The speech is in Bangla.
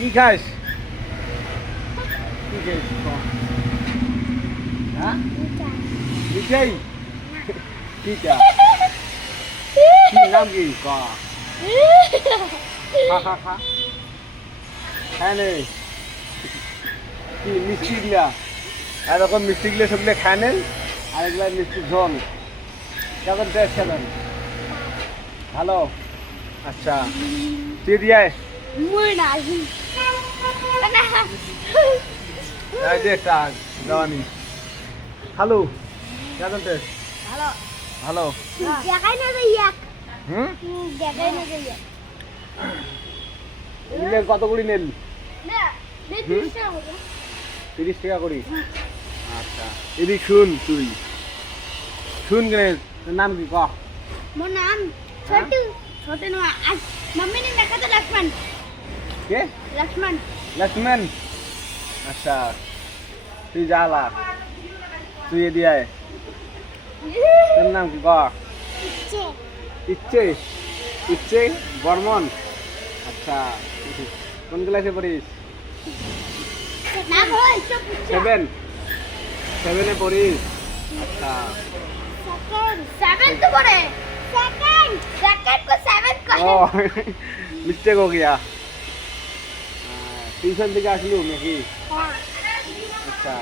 কি খাস কি খাইস হ্যাঁ মিঠাই কিটা কি নাম কি কা খা খা খা হ্যাঁ নে কি মিষ্টিগুলা এরকম মিষ্টিগুলো সবগুলো খায় নেন আর এগুলা মিষ্টি ঝোল কেমন টেস্ট কেমন ভালো আচ্ছা তুই দিয়ে এই যে টাক জওয়ানি হ্যালো কেমন টেস্ট ভালো হুম নিলে কত করে নেল 30 টাকা করে আচ্ছা এদিক শুন তুই শুন কেন তোর নাম কি কহ मोर नाम छोटू छोटे ना आज मम्मी ने देखा था लक्ष्मण কে लक्ष्मण लक्ष्मण अच्छा তুই जाला তুই এদি আয় তোর নাম কি কহ इच्छे ইচ্ছে ইচ্ছে বর্মন আচ্ছা কোন ক্লাসে পড়িস ना बोल चुप সেভেন সেভেনে পড়িস আচ্ছা सेवन तो बोले सेकंड सेकंड को सेवन को ও মিস্টেক हो गया টিউশন থেকে আসলু নাকি हाँ আচ্ছা